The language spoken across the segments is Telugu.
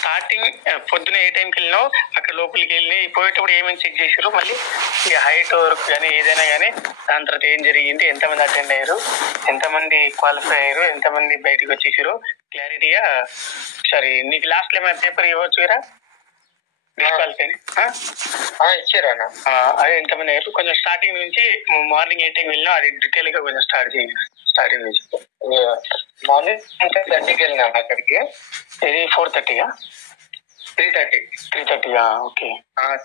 స్టార్టింగ్ పొద్దున ఏ టైంకి వెళ్ళినావు, అక్కడ లోపలికి వెళ్ళి పోయేటప్పుడు ఏమేమి చెక్ చేసారు, మళ్ళీ ఈ హైట్ వర్క్ కానీ ఏదైనా కానీ దాని తర్వాత ఏం జరిగింది, ఎంతమంది అటెండ్ అయ్యారు, ఎంతమంది క్వాలిఫై అయ్యారు, ఎంతమంది బయటకు వచ్చేసారు క్లారిటీగా. సరే నీకు లాస్ట్ లో ఏమైనా పేపర్ ఇవ్వచ్చు కదా డిస్క్వాలిఫై ఇచ్చారా? అదే ఎంతమంది అయ్యారు కొంచెం స్టార్టింగ్ నుంచి మార్నింగ్ ఏ టైంకి వెళ్ళినా అది డీటెయిల్ గా కొంచెం స్టార్ట్ చేయండి. స్టార్టింగ్ నుంచి మార్నింగ్ 10:30కి వెళ్ళినాను అక్కడికి. ఇది 4:30గా? 3:30. ఓకే.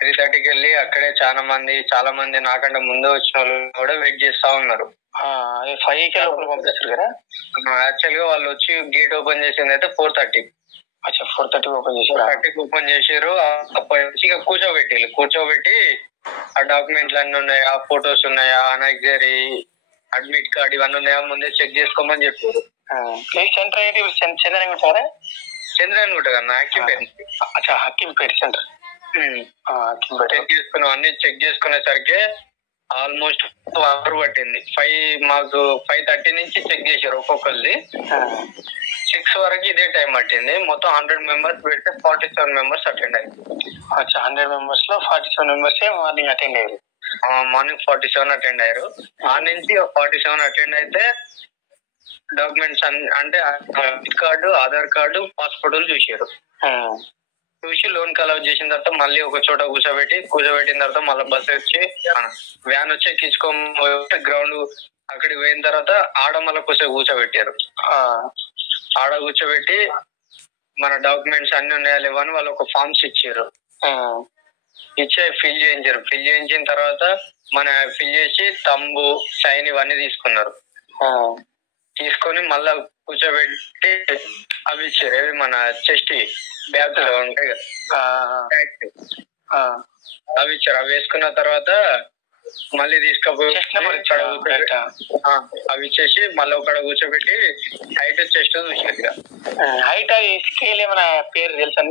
3:30కి వెళ్ళి అక్కడే చాలా మంది నాకంటే ముందు వచ్చిన వాళ్ళు కూడా వెయిట్ చేస్తా ఉన్నారు. అదే 5కి లోపల పంపిస్తారు కదా. యాక్చువల్ గా వాళ్ళు వచ్చి గేట్ ఓపెన్ చేసింది అయితే 4:30. 4:30 ఓపెన్ చేశారు. 4:30 ఓపెన్ చేసారు. ఇక కూర్చోబెట్టి ఆ డాక్యుమెంట్లు అన్ని ఉన్నాయా, ఫొటోస్ ఉన్నాయా, అనెక్సరీ, అడ్మిట్ కార్డ్ ఇవన్నీ ఉన్నాయా ముందే చెక్ చేసుకోమని చెప్పారు. సెంటర్ ఏంటి? చంద్రగుంటారా? చంద్రగుంట కన్నా హక్కింపేట సెంటర్. అన్ని చెక్ చేసుకునేసరికి ఆల్మోస్ట్ 1 అవర్ పట్టింది. మాకు 5:30 నుంచి చెక్ చేశారు ఒక్కొక్కరిది. 6 వరకు ఇదే టైం పట్టింది. మొత్తం 100 మెంబర్స్ పెడితే 47 మెంబర్స్ అటెండ్ అయ్యారు. 100 మెంబర్స్ లో 47 మెంబర్స్ మార్నింగ్ అటెండ్ అయ్యారు. మార్నింగ్ 47 అటెండ్ అయ్యారు. ఆ నుంచి 47 అటెండ్ అయితే డాక్యుమెంట్స్ అంటే admit card, Aadhaar card, passport చూసారు. చూసి లోన్ అలౌ చేసిన తర్వాత మళ్ళీ ఒక చోట కూర్చోబెట్టిన తర్వాత మళ్ళీ బస్ వచ్చి వ్యాన్ వచ్చి ఎక్కించుకోబోతే గ్రౌండ్ అక్కడికి పోయిన తర్వాత ఆడ మళ్ళీ కూర్చోబెట్టారు. ఆడ కూర్చోబెట్టి మన డాక్యుమెంట్స్ అన్ని ఉన్నాయా లేవా అని వాళ్ళు ఒక ఫామ్స్ ఇచ్చారు. ఫిల్ చేయించిన తర్వాత మన ఫిల్ చేసి తంబు, సైన్ ఇవన్నీ తీసుకున్నారు. తీసుకొని మళ్ళా కూర్చోబెట్టి అవి ఇచ్చారు. అవి మన చెస్ట్ బ్యాగ్ లో ఉంటాయి కదా, అవి ఇచ్చారు. అవి వేసుకున్న తర్వాత మళ్ళీ తీసుకపోయి అవి ఇచ్చేసి మళ్ళీ ఒక కూర్చోబెట్టి హైట్ చెస్ట్ చూసారు. హైట్ అది స్కేల్ ఏమైనా పేరు తెలుసా?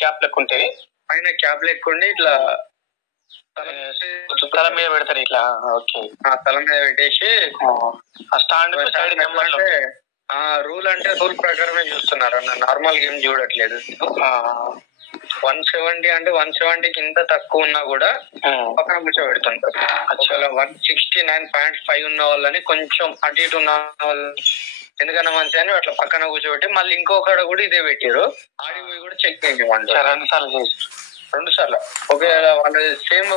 క్యాప్ లెక్క ఉంటుంది. పైన క్యాప్ లెక్క ఉండి ఇట్లా తల మీద పెడతారు ఇట్లా. ఓకే. తల మీద పెట్టేసి స్టాండ్ రూల్ అంటే రూల్ ప్రకారమే చూస్తున్నారు అన్న, నార్మల్ గా ఏం చూడట్లేదు. 170 అంటే 170 కింద తక్కువ ఉన్నా కూడా పక్కన కూర్చోబెడుతుంటారు. 169.5 ఉన్న వాళ్ళని కొంచెం అటు ఇటు ఉన్న వాళ్ళని ఎందుకన్నా మంచి అని అట్లా పక్కన కూర్చోబెట్టి మళ్ళీ ఇంకొకడ కూడా ఇదే పెట్టారు. ఆడి పోయి కూడా చెక్ చేయించమంటారు. 2 సార్లు ఒకవేళ వాళ్ళ సేమ్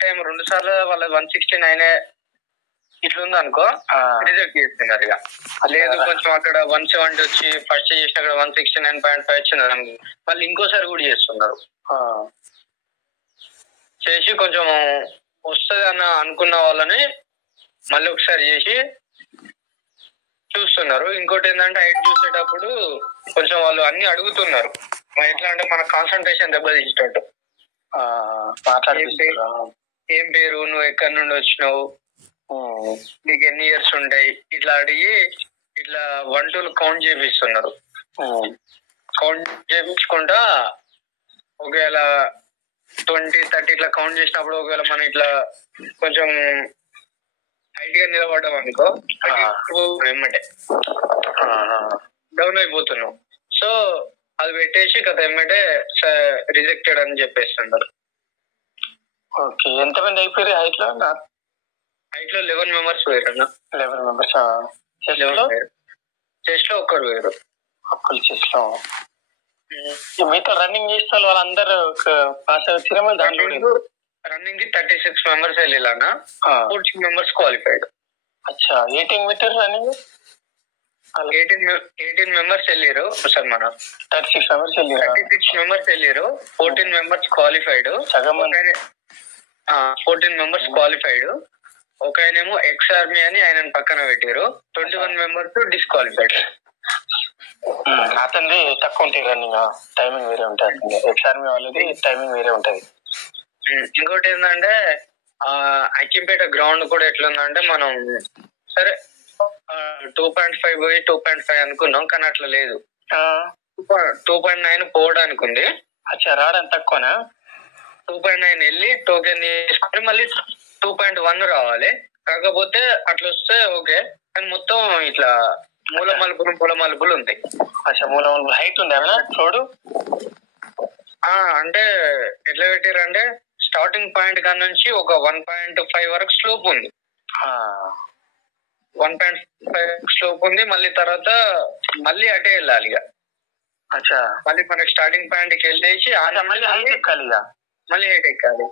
టైం 2 సార్లు వాళ్ళ 169 ఇట్లా ఉంది అనుకో రిజెక్ట్ చేస్తున్నారు. ఇక లేదు కొంచెం అక్కడ 170 వచ్చి ఫస్ట్ చేసిన అక్కడ 169.5 వచ్చింది అనుకో మళ్ళీ ఇంకోసారి కూడా చేస్తున్నారు. చేసి కొంచెం వస్తుంది అన్న అనుకున్న వాళ్ళని మళ్ళీ ఒకసారి చేసి చూస్తున్నారు. ఇంకోటి ఏంటంటే హైట్ చూసేటప్పుడు కొంచెం వాళ్ళు అన్ని అడుగుతున్నారు. ఎట్లా అంటే మన కాన్సన్ట్రేషన్ దెబ్బతీసేటట్టు. ఏం పేరు, నువ్వు ఎక్కడి నుండి వచ్చినావు, నీకు ఎన్ని ఇయర్స్ ఉంటాయి, ఇట్లా అడిగి ఇట్లా 1 2 కౌంట్ చేపిస్తున్నారు. కౌంట్ చేపించుకుంటా ఒకవేళ 20 30 ఇట్లా కౌంట్ చేసినప్పుడు ఒకవేళ మనం ఇట్లా కొంచెం హైట్ గా నిలబడ్డాం అనుకో ఎమ్మటే డౌన్ అయిపోతున్నాం. సో అది పెట్టేసి కదా ఎమ్మటే రిజెక్టెడ్ అని చెప్పేస్తున్నారు. ఓకే. ఎంతమంది అయిపోయారు హైట్ లో? 11 మెంబర్స్ పోయారు అన్న. 11 మెంబర్స్. చెస్ట్ లో ఒక్కరు పోయారు. చెస్ట్ లో మీతో రన్నింగ్ చేసిన వాళ్ళందరూ పాస్ అవుతారా? రన్నింగ్ కి 36 మెంబర్స్ వెళ్ళాలన్నా 14 members qualified. 18 metre running 18 members వెళ్ళారు సార్. మన 36 మెంబర్స్ వెళ్ళారు. 14 మెంబర్స్ క్వాలిఫైడ్. 14 members qualified. ఒక ఆయనేమో ఎక్స్ ఆర్మీ అని ఆయన పక్కన పెట్టారు. 21 మెంబర్స్ డిస్క్వాలిఫైడ్. అతనిది తక్కువ ఉంటుంది రన్నింగ్, టైమింగ్ వేరే ఉంటుంది. ఎక్స్ ఆర్మీ వాళ్ళది టైమింగ్ వేరే ఉంటది. ఇంకోటి ఏంటంటే అక్కింపేట గ్రౌండ్ కూడా ఎట్లుందంటే మనం సరే 2.5 పోయి 2.5 అనుకున్నాం, కానీ అట్లా లేదు. 2.9 పోవడానికి ఉంది. రావడానికి తక్కువనా? 2.9 వెళ్ళి టోకెన్ తీసుకొని మళ్ళీ 2.1 రావాలి. కాకపోతే అట్లా వస్తే ఓకే, కానీ మొత్తం ఇట్లా మూల మలుపులు ఉంటాయి. అచ్చా, మూల మలుపులు హైట్ ఉంది ఏమైనా చూడు. అంటే ఎట్లా పెట్టారంటే స్టార్టింగ్ పాయింట్ కాడ నుంచి ఒక 1.5 వరకు స్లోప్ ఉంది. 1.5 స్లోప్ ఉంది. మళ్ళీ తర్వాత మళ్ళీ అటే వెళ్ళాలి ఇక. అచ్చా, మళ్ళీ మనకి స్టార్టింగ్ పాయింట్ కి వెళ్ళేసి మళ్ళీ హైట్ ఎక్కాలి ఇక. మళ్ళీ హైట్ ఎక్కాలి.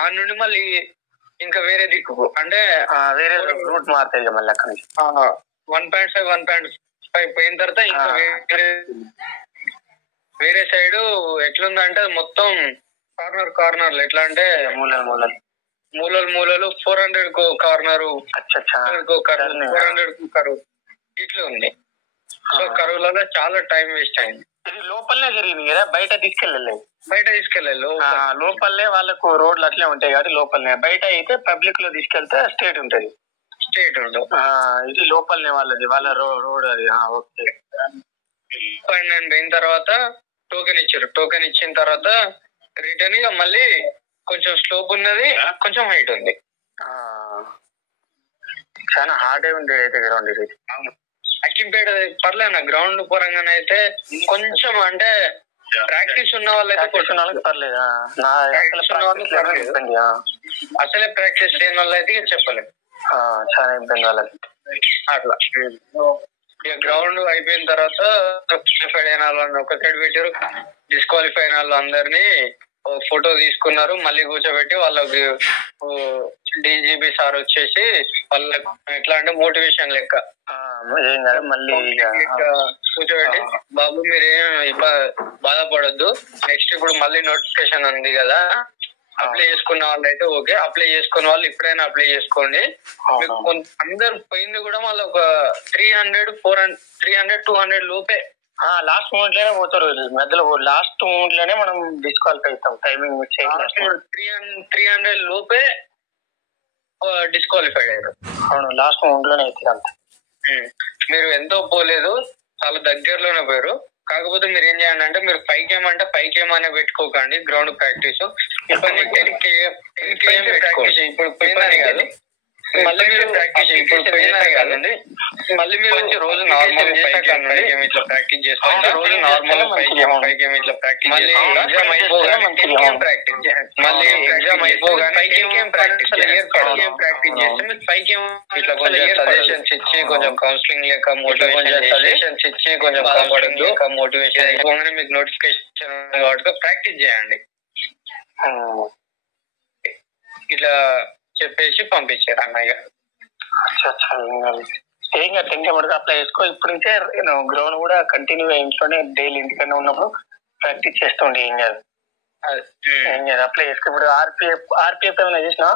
ఆ నుండి మళ్ళీ ఇంకా వేరే దిక్కు అంటే వేరే రూట్ మారుతాయి మళ్ళీ అక్కడ నుంచి. 1.5 పోయిన తర్వాత ఇంకా వేరే సైడ్ ఎట్లుందంటే మొత్తం కార్నర్లు ఎట్లా అంటే మూలలు 400 కార్నర్, 400 కరువు ఇట్లా ఉంది. సో కరువులలో చాలా టైం వేస్ట్ అయింది. ఇది లోపలనే జరిగింది కదా, బయట తీసుకెళ్ళలేదు. లోపలనే వాళ్ళకు రోడ్లు అట్లే ఉంటాయి కాబట్టి లోపలనే. బయట అయితే పబ్లిక్ లో తీసుకెళ్తే స్టేట్ ఉంటది. ఇది లోపలనే వాళ్ళ రోడ్ అది. ఓకే. నేను పోయిన తర్వాత టోకెన్ ఇచ్చారు. టోకెన్ ఇచ్చిన తర్వాత రిటర్న్ ఇక మళ్ళీ కొంచెం స్లోప్ ఉన్నది, కొంచెం హైట్ ఉంది. చాలా హార్డ్ ఉంది అయితే గ్రౌండ్ ఇది. అక్కింపేట పర్లేదు నా గ్రౌండ్ పరంగానే అయితే కొంచెం అంటే ప్రాక్టీస్ ఉన్న వాళ్ళైతే పర్లేదు. అసలే ప్రాక్టీస్ చేయని వాళ్ళు అయితే చెప్పలేదు, చాలా ఇబ్బంది వాళ్ళకి అట్లా. ఇక గ్రౌండ్ అయిపోయిన తర్వాత క్వాలిఫైడ్ అయిన వాళ్ళు ఒక సైడ్ పెట్టారు, డిస్క్వాలిఫై అయిన వాళ్ళు అందరినీ ఫోటో తీసుకున్నారు. మళ్ళీ కూర్చోబెట్టి వాళ్ళకి డీజీపీ సార్ వచ్చేసి వాళ్ళకి ఎట్లా అంటే మోటివేషన్ లెక్క మళ్ళీ కూర్చోబెట్టి, బాబు మీరేం బాధపడొద్దు, నెక్స్ట్ ఇప్పుడు మళ్ళీ నోటిఫికేషన్ ఉంది కదా, అప్లై చేసుకున్న వాళ్ళు అయితే ఓకే, అప్లై చేసుకున్న వాళ్ళు ఇప్పుడైనా అప్లై చేసుకోండి. మీకు అందరు పోయింది కూడా మళ్ళీ ఒక 300-200 లోపే లాస్ట్ మూమెంట్ లోనే పోతారు. మధ్యలో లాస్ట్ మూమెంట్ లోనే మనం డిస్క్వాలిఫై అవుతాం. టైమింగ్ 300 లోపే డిస్క్వాలిఫైడ్ అయ్యారు. అవును, లాస్ట్ మూమెంట్ లోనే అవుతుంది అంత. మీరు ఎంతో పోలేదు, చాలా దగ్గరలోనే పోయారు. కాకపోతే మీరు ఏం చేయండి అంటే మీరు 5 km అంటే 5 km అనే పెట్టుకోకండి గ్రౌండ్ ప్రాక్టీస్. ఇప్పుడు 10 km ప్రాక్టీస్ ఇప్పుడు పోయిందని కాదు, మళ్ళీ మీరు ప్రాక్టీస్ ఇప్పుడు పోయిందని కాదండి, మళ్ళీ మీరు రోజు నార్మల్ 5 km ఇట్లా ప్రాక్టీస్ చేసుకోండి. రోజు నార్మల్ 5 km ఇట్లా ప్రాక్టీస్ మళ్ళీ ఎగ్జామ్ అయిపోగానే 10 km ప్రాక్టీస్ చేయండి. మళ్ళీ ఎగ్జామ్ అయిపోగానే 5 km ప్రాక్టీస్ చేయండి. ప్రాక్టీస్ చేస్తే మీరు 5 km ఇట్లా కొంచెం సజెషన్స్ ఇచ్చి కొంచెం కౌన్సిలింగ్ లేక సజెషన్స్ ఇచ్చి కొంచెం బాధపడద్దు, మోటివేషన్ అయిపోగానే మీకు నోటిఫికేషన్ కాబట్టి ప్రాక్టీస్ చేయండి ఇట్లా చెప్పేసి పంపించారు అన్నయ్య. ఏం కాదు, 10 km అప్లై చేసుకో. ఇప్పుడు నుంచే గ్రౌండ్ కూడా కంటిన్యూ ఇంట్లోనే డైలీ ఇంటికన్నా ఉన్నప్పుడు ప్రాక్టీస్ చేస్తుండే. ఏం కాదు అప్లై చేసుకో. ఇప్పుడు ఆర్పిఎఫ్ ఏమైనా చేసినా